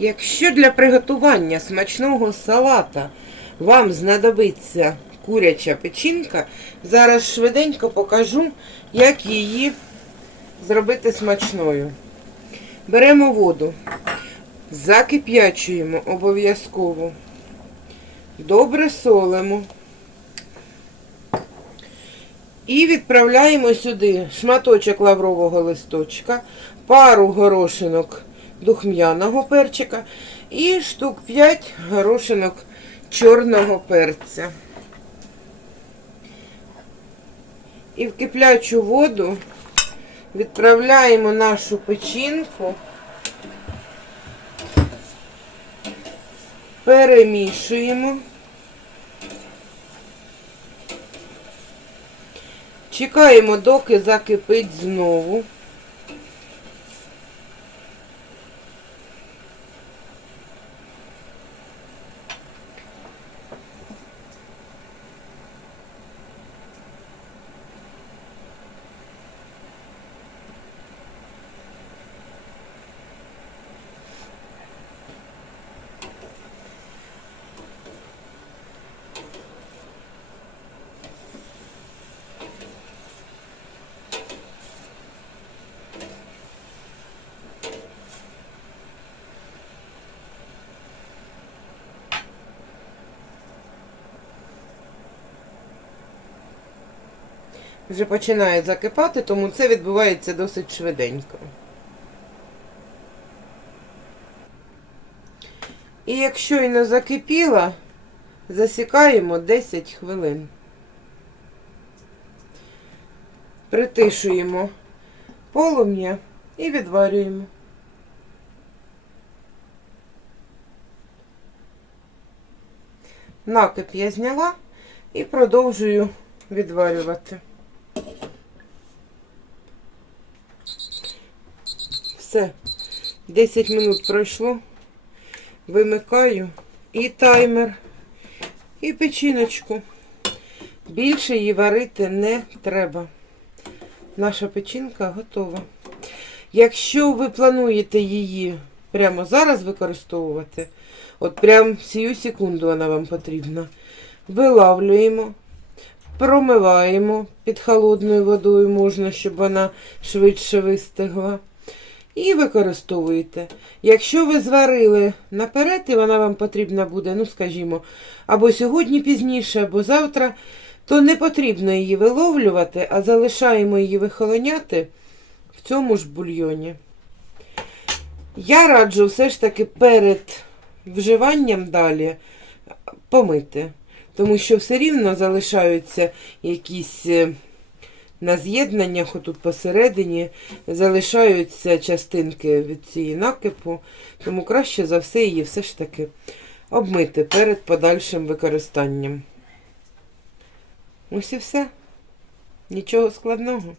Якщо для приготування смачного салата вам знадобиться куряча печінка, зараз швиденько покажу, як її зробити смачною. Беремо воду, закип'ячуємо обов'язково, добре солимо. І відправляємо сюди шматочок лаврового листочка, пару горошинок духм'яного перчика і штук 5 горошинок чорного перця. І в киплячу воду відправляємо нашу печінку, перемішуємо. Чекаємо, доки закипить знову. Вже починає закипати, тому це відбувається досить швиденько. І якщо і не закипіла, засікаємо 10 хвилин. Притишуємо полум'я і відварюємо. Накип я зняла і продовжую відварювати. Все, 10 минут пройшло. Вимикаю і таймер, і печіночку. Більше її варити не треба. Наша печінка готова. Якщо ви плануєте її прямо зараз використовувати, от прямо сію секунду вона вам потрібна, вилавлюємо, промиваємо під холодною водою можна, щоб вона швидше вистигла. І використовуєте. Якщо ви зварили наперед, і вона вам потрібна буде, ну скажімо, або сьогодні пізніше, або завтра, то не потрібно її виловлювати, а залишаємо її вихолоняти в цьому ж бульйоні. Я раджу все ж таки перед вживанням далі помити, тому що все рівно залишаються якісь. На з'єднаннях, отут посередині, залишаються частинки від цієї накипу, тому краще за все її все ж таки обмити перед подальшим використанням. Ось і все. Нічого складного.